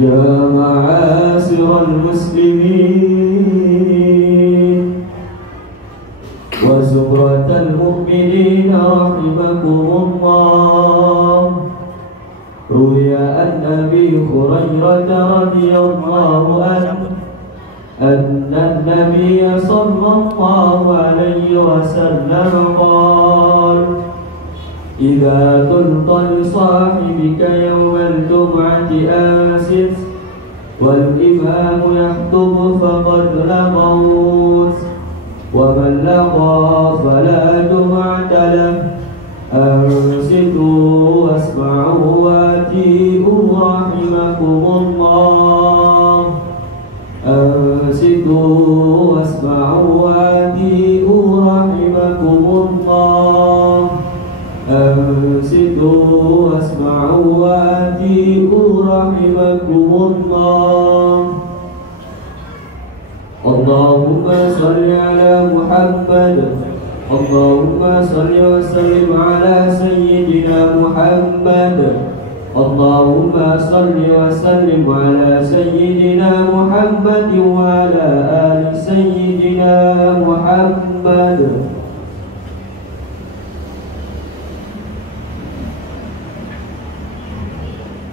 يا معاشر المسلمين وزمرة المؤمنين رحمكم الله. روي عن أبي هريرة رضي الله عنه أن النبي صلى الله عليه وسلم قال: إذا قلت لصاحبك يوم الجمعة أنصت والإمام يخطب فقد لغوت، ومن لغى فلا جمعة له. أنصتوا واسمعوا وأطيعوا رحمكم الله. أنصتوا واسمعوا وأطيعوا رحمكم الله. أنصتوا واسمعوا وأطيعوا رحمكم الله. اللهم صل على محمد. اللهم صل وسلم على سيدنا محمد. اللهم صل وسلم على سيدنا محمد وعلى آل سيدنا محمد.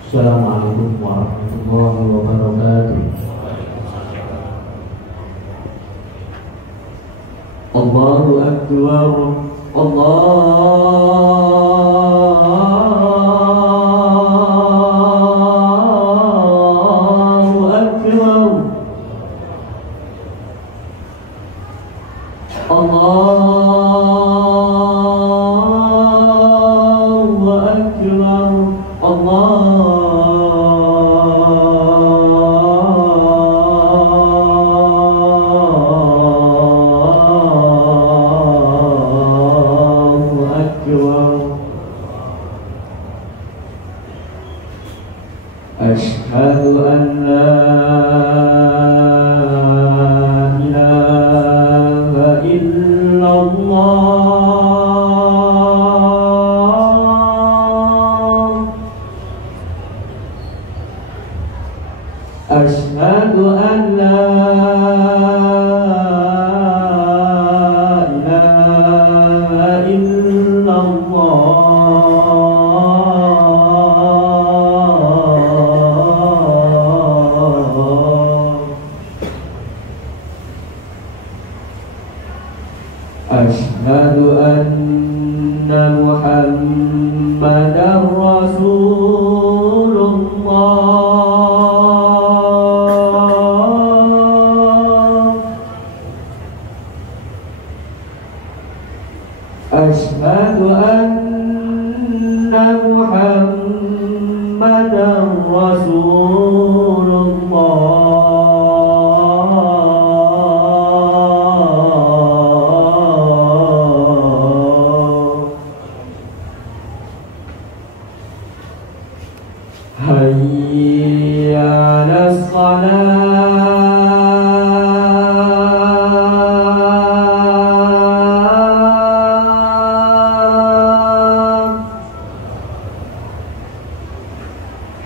Assalamualaikum warahmatullahi wabarakatuh. Allahu Akbar. Allahu Akbar. Allahu Akbar. أشهد أن لا إله إلا الله. أشهد أن لا إله إلا الله. أشهد أن محمدا رسول الله. أشهد أن محمدا رسول الله. حي على الصلاة.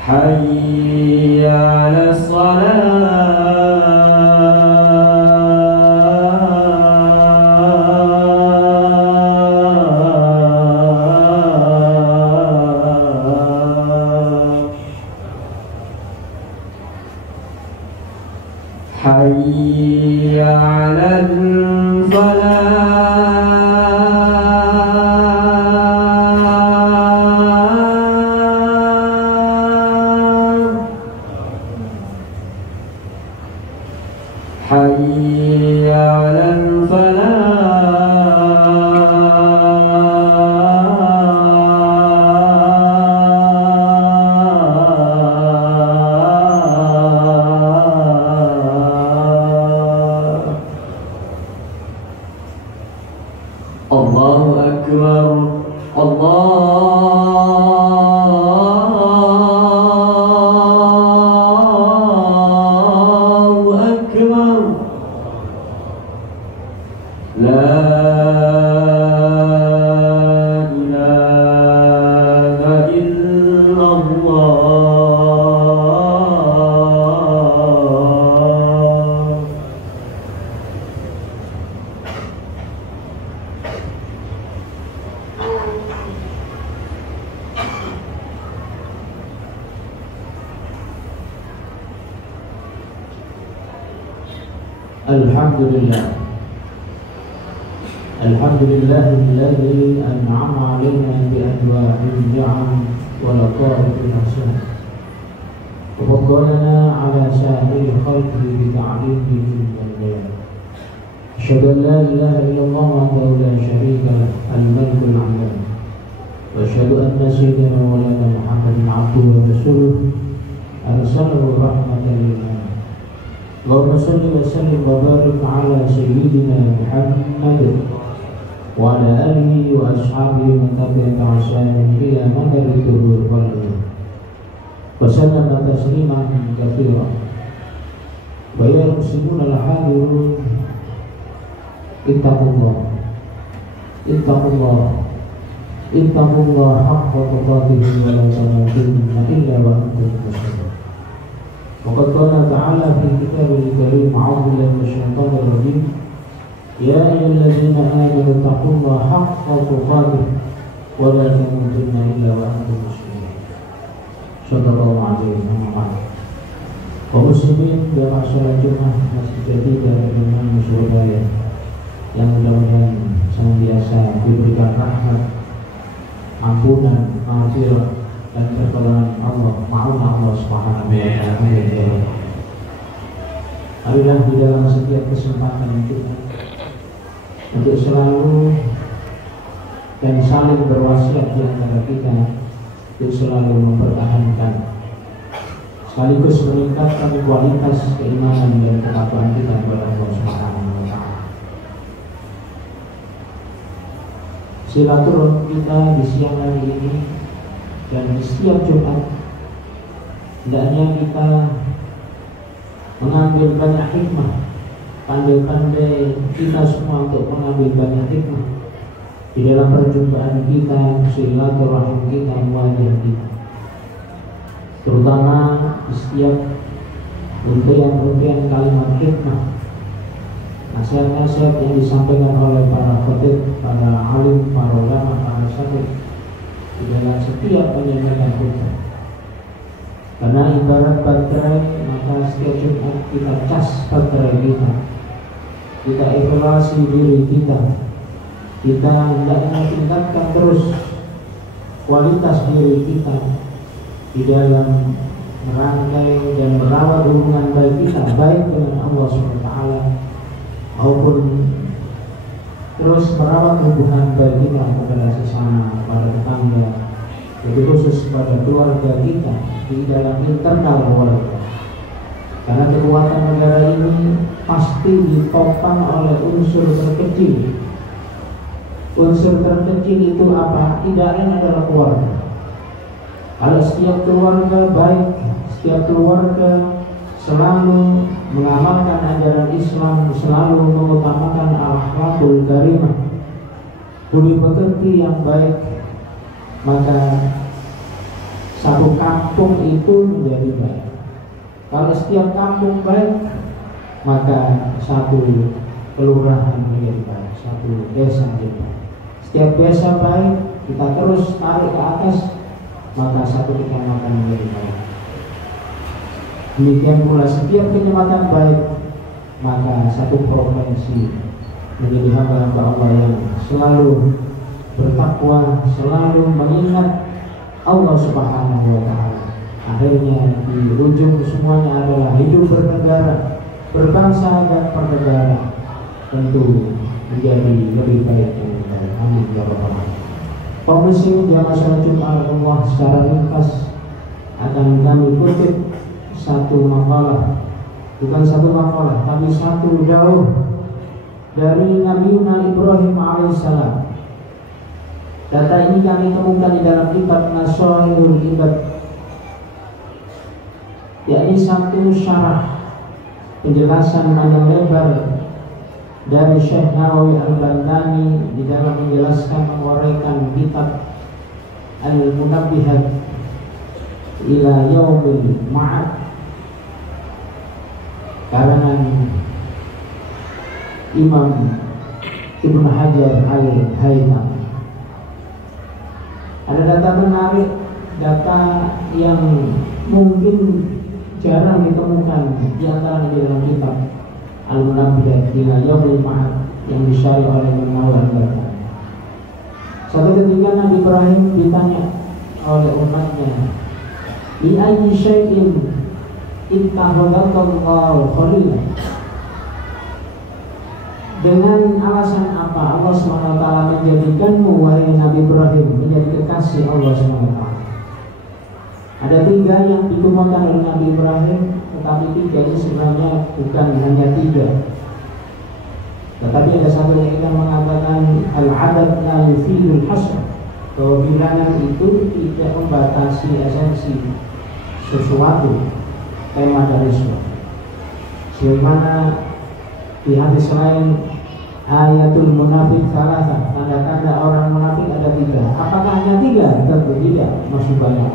حي على حي على الفلاح. حي على Allahu Akbar. Allahu Akbar. La ilaha illallah. Alhamdulillah. Alhamdulillahilladzi an'ama 'alaina bi anwa'in ni'am wa laqa'il hasan. Wa faddalana 'ala sa'iril khalqi bi ta'limihi wal bayan. Asyhadu an la ilaha illallah wahdahu la syarika lahu al-malikul 'alim. Wa asyhadu anna sayyidina wa maulana Muhammadan 'abduhu wa rasuluhu arsalahu rahmatan lil alamin. Allahumma shalli wa sallim wa barik 'ala sayyidina Muhammad wa ala alihi wa ashabihi wa tabi'in ihsanin ila madari tuhur wal wa sallama tasliman katsiran. Wa ya muslimun al-hadirun ittaqullah haqqa tuqatih wa la tamutunna illa wa antum muslimun. Wa qad qala ta'ala fi kitabil karim a'udzu billahi minasyaitonir rajim. Ya ayyuhalladzina amanu taqullaha haqqa tuqatih wa la tamutunna illa wa antum muslimun. Shadallahu alaihi wa sallam. Kaum muslimin dan masyarakat Jumat Masjid Jati dan Imam Surabaya yang mudah-mudahan senantiasa diberikan rahmat, ampunan, maghfirah dan pertolongan Allah, maafkan Allah Subhanahu wa taala. Marilah di dalam setiap kesempatan kita untuk selalu dan saling berwasiat di antara kita untuk selalu mempertahankan sekaligus meningkatkan kualitas keimanan dan ketakwaan kita kepada Allah Subhanahu wa taala. Silaturahmi kita di siang hari ini dan di setiap Jumat hendaknya kita mengambil banyak hikmah, pandai-pandai kita semua untuk mengambil banyak hikmah di dalam perjumpaan kita, silaturahim kita, wajah kita, terutama di setiap untian-untian kalimat hikmah, nasihat-nasihat yang disampaikan oleh para khatib, para alim, para ulama, para syekh di dalam setiap penyampaian khutbah. Karena ibarat baterai, maka setiap Jumat kita cas baterai kita evaluasi diri kita hendaknya tingkatkan terus kualitas diri kita di dalam merangkai dan merawat hubungan baik kita, baik dengan Allah SWT maupun terus merawat hubungan baik kita kepada sesama, kepada tetangga, lebih khusus kepada keluarga kita di dalam internal keluarga. Karena kekuatan negara ini pasti ditopang oleh unsur terkecil. Unsur terkecil itu apa? Tidak lain adalah keluarga. Kalau setiap keluarga baik, setiap keluarga selalu mengamalkan ajaran Islam, selalu mengutamakan al-akhlaqul karimah, budi pekerti yang baik, maka satu kampung itu menjadi baik. Kalau setiap kampung baik, maka satu kelurahan menjadi baik, satu desa menjadi baik. Setiap desa baik, kita terus tarik ke atas, maka satu kecamatan menjadi baik. Demikian pula setiap kecamatan baik, maka satu provinsi menjadi hamba-hamba Allah yang selalu bertakwa, selalu mengingat Allah Subhanahu wa taala. Akhirnya di ujung semuanya adalah hidup bernegara, berbangsa dan bernegara tentu menjadi lebih baik dan lebih baik. Amin ya rabbal alamin. Kaum muslimin yang masalah Jumat Allah secara ringkas akan kami kutip satu makalah, bukan satu makalah, tapi satu dauh dari Nabi Ibrahim alaihissalam. Data ini kami temukan di dalam kitab Nasaihul Ibad, yakni satu syarah penjelasan panjang lebar dari Syekh Nawawi Al-Bantani di dalam menjelaskan menguraikan kitab Al-Munabbihat ila Yaumil Ma'ad karangan Imam Ibnu Hajar Al-Haythami. Ada data menarik, data yang mungkin jarang ditemukan di antara di dalam kitab Al-Munabbidah ila Yaumil Ma'ad yang disyari oleh Imam Nawawi Al-Barbahari. Suatu ketika Nabi Ibrahim ditanya oleh umatnya, "Bi ayyi syai'in ittakhadhakallahu khalila?" Dengan alasan apa Allah SWT menjadikanmu wahai Nabi Ibrahim menjadi kekasih Allah SWT? Ada 3 yang dikemukakan oleh Nabi Ibrahim, tetapi 3 ini sebenarnya bukan hanya 3. Tetapi ada satu yang kita mengatakan al-adad la yufidul hasr, bahwa bilangan itu tidak membatasi esensi sesuatu, tema dari sesuatu. Sebagaimana di hadis lain, ayatul munafik salasa, tanda-tanda orang munafik ada 3. Apakah hanya 3? Tentu tidak, masih banyak.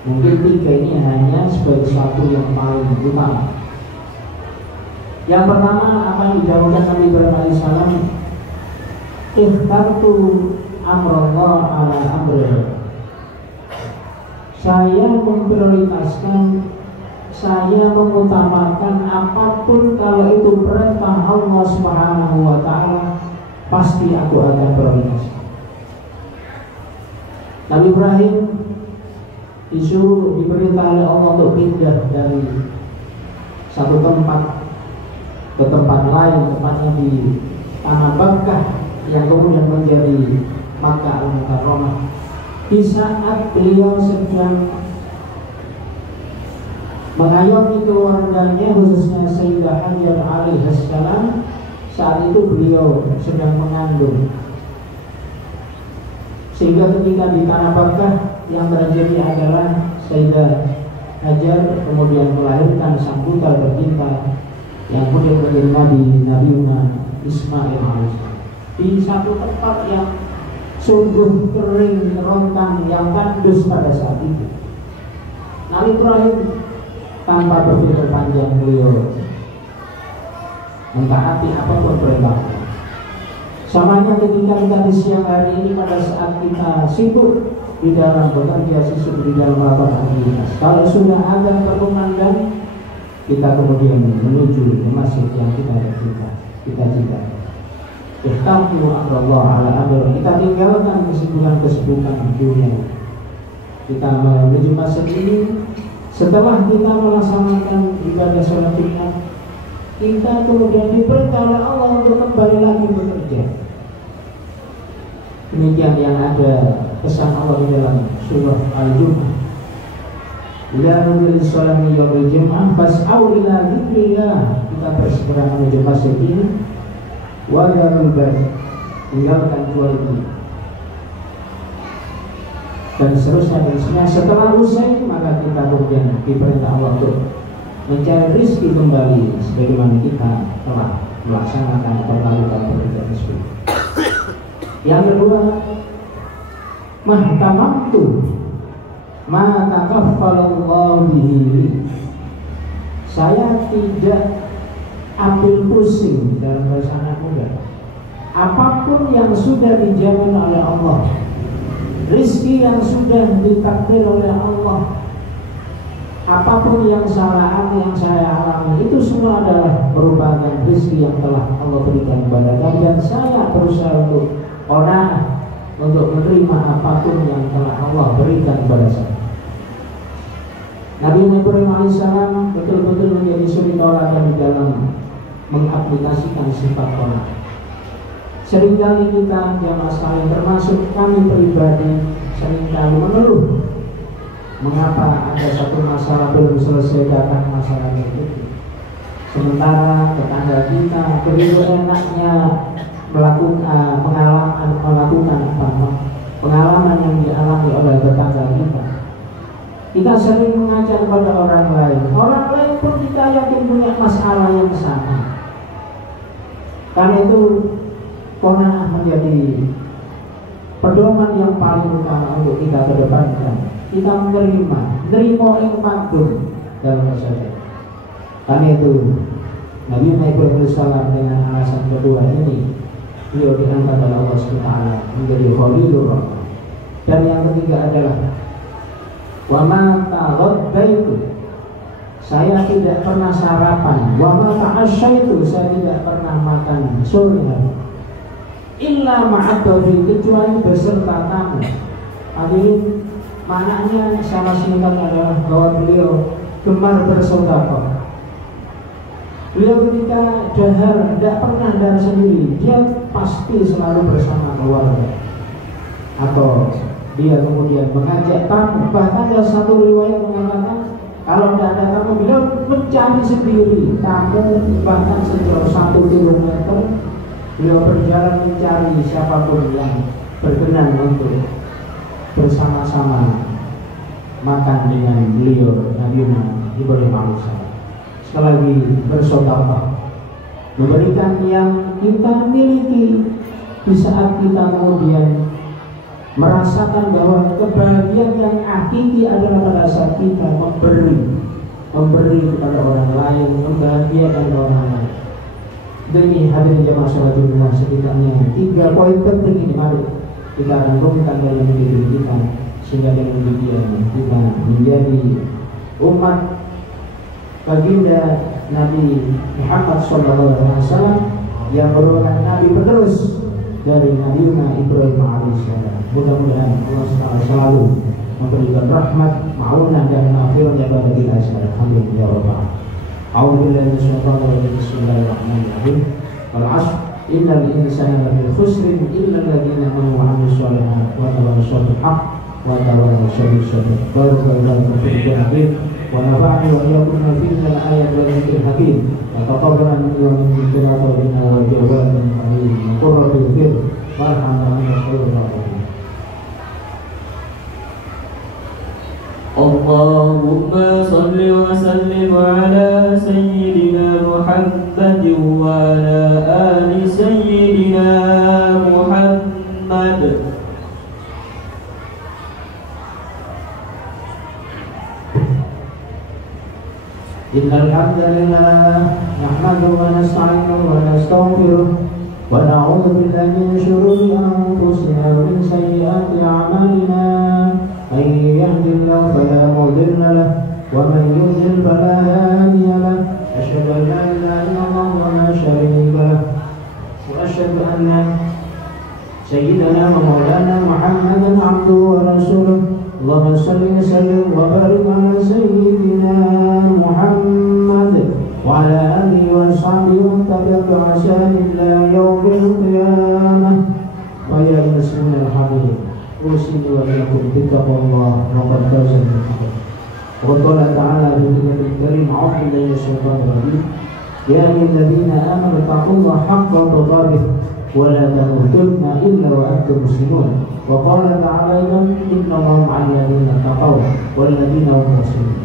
Mungkin 3 ini hanya sebagai satu yang paling utama. Yang pertama, apa yang didahulukan Nabi Ibrahim alaihissalam, ikhtartu amrullah ala amrih. Saya memprioritaskan, saya mengutamakan apapun kalau itu perintah Allah Subhanahu wa taala, pasti aku akan prioritaskan. Nabi Ibrahim diperintah oleh Allah untuk pindah dari satu tempat ke tempat lain, tempatnya di tanah Makkah yang kemudian menjadi Makkah Al-Mukarramah. Di saat beliau sedang mengayomi keluarganya, khususnya Sayyidah Hajar alaihissalam, saat itu beliau sedang mengandung. Sehingga ketika di tanah Makkah yang terjadi adalah Sayyidah Hajar kemudian melahirkan sang putra tercinta yang kemudian menjadi Nabi Ismail alaihissalam. Di satu tempat yang sungguh kering, kerontang, yang tandus pada saat itu, Nabi Ibrahim tanpa berpikir panjang beliau mentaati apapun perintah. Samanya ketika kita di siang hari ini pada saat kita sibuk di dalam bekerja, sibuk di dalam melakukan aktivitas, kalau sudah ada berkumandang, kita kemudian menuju ke masjid yang kita cita. Ikhtamtu amrullah ala amr. Kita tinggalkan kesibukan dunia. Kita menuju masjid ini. Setelah kita melaksanakan ibadah sholat Jumat, kita kemudian diperintah oleh Allah untuk kembali lagi bekerja. Demikian yang ada pesan Allah di dalam surah Al-Jumu'ah. Ila nuril sholami yaumil jum'ah fas'au ila dzikrillah. Kita bersegera menuju masjid ini. Wa darul bar, tinggalkan jual beli dan seterusnya. Setelah usai, maka kita kemudian diperintah Allah untuk mencari rezeki kembali sebagaimana kita telah melaksanakan perlaluan pekerjaan tersebut. Yang kedua, mahtamamtu ma takaffalallahu bihi. Saya tidak ambil pusing dalam bahasa anak muda. Apapun yang sudah dijamin oleh Allah, rizki yang sudah ditakdir oleh Allah, apapun yang yang saya alami, itu semua adalah merupakan rizki yang telah Allah berikan kepada kami, dan saya berusaha untuk untuk menerima apapun yang telah Allah berikan kepada saya. Nabi Ibrahim alaihissalam betul-betul menjadi suri tauladan di dalam mengaplikasikan sifat qanaah. Seringkali kita jamaah sekalian, termasuk kami pribadi, seringkali mengeluh mengapa ada satu masalah belum selesai, datang masalah berikutnya. Sementara tetangga kita begitu enaknya melakukan pengalaman yang dialami oleh tetangga kita. Kita sering mengajak kepada orang lain pun kita yakin punya masalah yang sama. Karena itu qanaah menjadi pedoman yang paling utama untuk kita kedepankan. Kita menerima yang makbul dalam masyarakat. Karena itu Nabi Ibrahim alaihissalam dengan alasan kedua ini, beliau diangkat oleh Allah SWT menjadi Khalilur Rahman. Dan yang ketiga adalah wa ma taraddaitu, saya tidak pernah sarapan, wa ma ta'asyaitu, saya tidak pernah makan sore hari, illa ma'adhafi, kecuali beserta tamu. Hadirin, maknanya sama singkat adalah bahwa beliau gemar bersedekah. Beliau ketika dahar tidak pernah dahar sendiri, dia pasti selalu bersama keluarga, atau dia kemudian mengajak tamu. Bahkan ada satu riwayat mengatakan kalau tidak ada tamu, beliau mencari sendiri tamu, bahkan sejauh 1 kilometer beliau berjalan mencari siapapun yang berkenan untuk bersama-sama makan dengan beliau Nabi Ibrahim alaihissalam. Sekali lagi bersedekah, memberikan yang kita miliki di saat kita kemudian merasakan bahwa kebahagiaan yang hakiki adalah pada saat kita memberi kepada orang lain, membahagiakan orang lain. Demi hadirin jamaah salatullah, setidaknya 3 poin penting ini mari kita renungkan dalam diri kita, sehingga dengan demikian kita menjadi umat baginda Nabi Muhammad SAW yang merupakan Nabi penerus dari Nabi Ibrahim alaihissalam. Mudah-mudahan Allah selalu memberikan rahmat, ma'unah dan maghfirah kepada kita sekalian. Alhamdulillah ya Rabbal. A'udzubillahi minasyaitonir rajim. Bismillahirrahmanirrahim. Wal 'ashr innal insana lafi khusrin illa alladziina aamanu wa 'amilus shalihaati wa tawassaw bil haqq wa tawassaw bis sabr. Barakallahu fiikum wa nafa'ani wa iyyakum bima ayat wa dzikril hakim. Taqabbalan minni wa minkum innahu huwal tawwabur rahim. Qurratul fir warhamna ya rabbal. Allahumma salli wa sallim ala sayyidina Muhammadin wa ala ali sayyidina Muhammad. Innal hamdalillah nahmaduhu wa nasta'inuhu wa nastaghfiruh wa na'udzu billahi min shururi anfusina wa min sayyiati a'malina. من يهد الله فلا مضل له ومن يضلل فلا هادي له. أشهد أن لا إله إلا الله ولا شريك له وأشهد أن سيدنا ومولانا محمدا عبده ورسوله. اللهم صل وسلم وبارك على سيدنا محمد وعلى آله وصحبه ومن تبعهم بإحسان إلى يوم القيامة. ويا المسلمين الحبيب أوصيني وإياكم بتقوى الله وقد فاز المتقون. وقد قال تعالى في كتابه الكريم أعوذ بالله من الشيطان الرجيم يا أيها الذين آمنوا اتقوا الله حق تقاته ولا تموتن إلا وأنتم مسلمون. وقال تعالى أيضا إن الله مع الذين اتقوا والذين هم محسنون.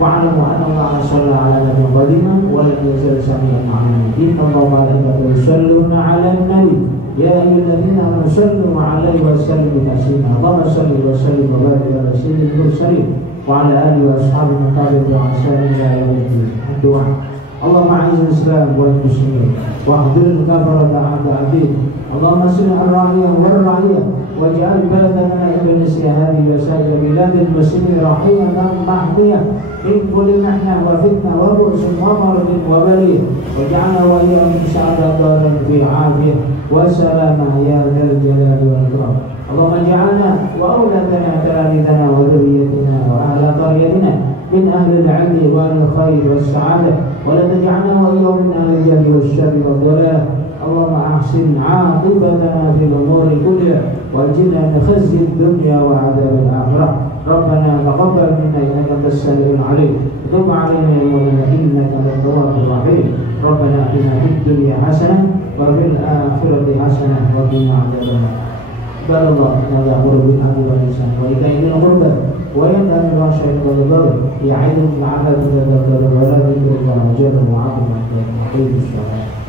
واعلموا أن الله صلى على نبي قديما ولم يزل سميعا عليما. إن الله وملائكته يصلون على النبي يا أيها الذين آمنوا صلوا عليه وسلموا تسليما. اللهم صل وسلم وبارك على سيد المرسلين وعلى آله وأصحابه وتابعين بإحسان إلى يوم الدين. الدعاء اللهم أعز الإسلام والمسلمين واخذل الكفرة أعداء. اللهم اصلح الراعية والرعية واجعل بلدنا إندونيسيا هذه وسائر بلاد المسلمين رحيمة محمية من كل محنة وفتنة وبؤس ومرض وبلية. واجعلنا وإياهم سعادة دارا في عافية وسلامة يا ذا الجلال والإكرام. اللهم اجعلنا وأولادنا تلاميذنا وذريتنا وأهل قريتنا من أهل العلم والخير والسعادة ولا تجعلنا وإياهم من أهل الجهل والشر والضلال. اللهم أحسن عاقبتنا في الأمور كلها واجعلنا من خزي الدنيا وعذاب الآخرة. ربنا تقبل منا إنك أنت السميع العليم وتب علينا يا مولانا إنك أنت التواب الرحيم. ربنا آتنا في الدنيا حسنة وفي الآخرة حسنة وقنا عذاب النار. قال الله إن الله يأمر بالعدل والإحسان وإيتاء ذي القربى وينهى عن الفحشاء والمنكر يعظكم لعلكم تذكرون. ولا ذكر الله جل وعلا أقيموا الصلاة.